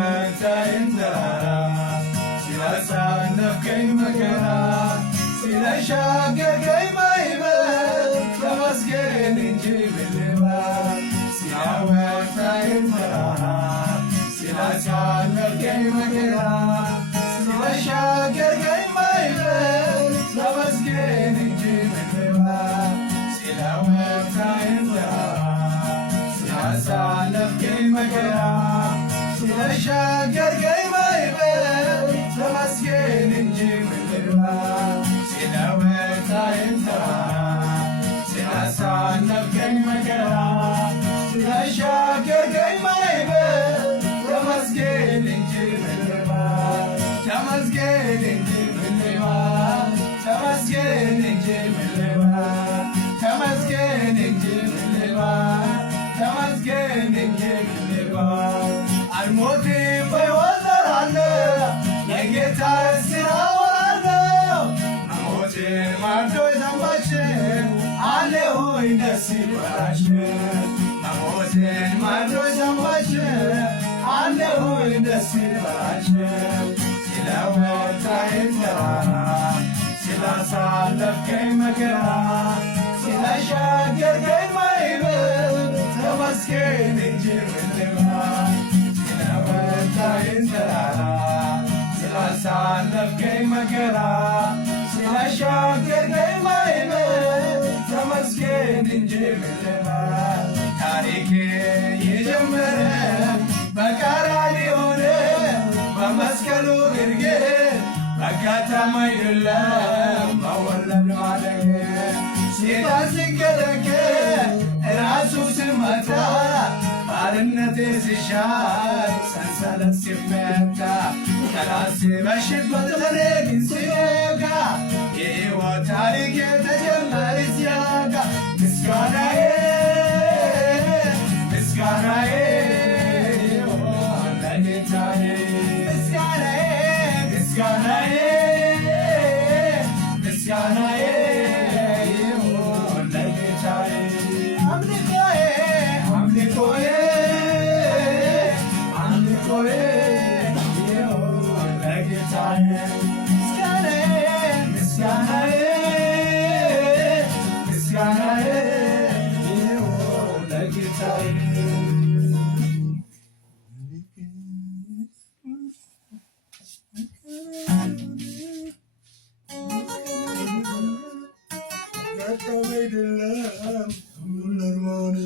ሲያወጣኝ ተራራ ሲያሳለፍከኝ መከራ ሲያሻገርከኝ ማዕበል ተመስገን እንጂ ምን ልበል ሲያወጣኝ ተራራ ሲያሳለፍከኝ መከራ ሲያሻገርከኝ ማዕበል ተመስገን እንጂ ምን ልበል ሲያወጣኝ ተራራ ሲያሳለፍከኝ መከራ ሲያሻገርከኝ ማዕበል ተመስገን እንጂ ምን ልበል ሲያወጣኝ ተራራ ሲያሳለፍከኝ መከራ ሲያሻገርከኝ ማዕበል ተመስገን እንጂ ምን ልበል ተመስገን እንጂ ምን ልበል ተመስገን እንጂ ምን ልበል ተመስገን እንጂ ምን ልበል ተመስገን እንጂ ምን ልበል አልሞትም በሕይወት እኖራለሁ የጌታን ሥራ አወራለሁ መሞቴን ማርዶ የሰማችን አለሁኝ ደስ ይበላችሁ መሞቴን ማርዶ የሰማችን አለሁኝ ደስ ይበላችሁ ሲያወጣኝ ተራራ ሲያሳለፍከኝ መከራ ሲያሻገርከኝ ማዕበል ተመስገን እንጂ ምን ልበል ሲያወጣኝ ተራራ ሲያሳለፍከኝ መከራ ሲያሻገርከኝ ማዕበል ተመስገን እንጂ ምን ልበል ታሪኬ የጀመረ በቀራንዮ በመስቀሉ ግርጌ አጋጣሚ አይደለም መወለድ ማደግ ሰይጣን ሲከለከል ራሱ ሲመታ ባርነቴ ሲሻር ሰንሰለት ሲፈታ ጠላት ሲመሽበት ለኔ ግን ሲነጋ የሕይወት ታሪኬ ተጀመረ ሲያጋ ምስጋናዬ ምስጋናዬ ለጌታዬ ምስጋናዬ ምስጋናዬ ምስጋናዬ ይሁን ለጌታዬ አምልኮዬ አምልኮዬ አምልኮዬ ይሁን ለጌታዬ ምስጋናዬ ምስጋናዬ ምስጋናዬ ይሁን ለጌታዬ አይደለም ሁሉ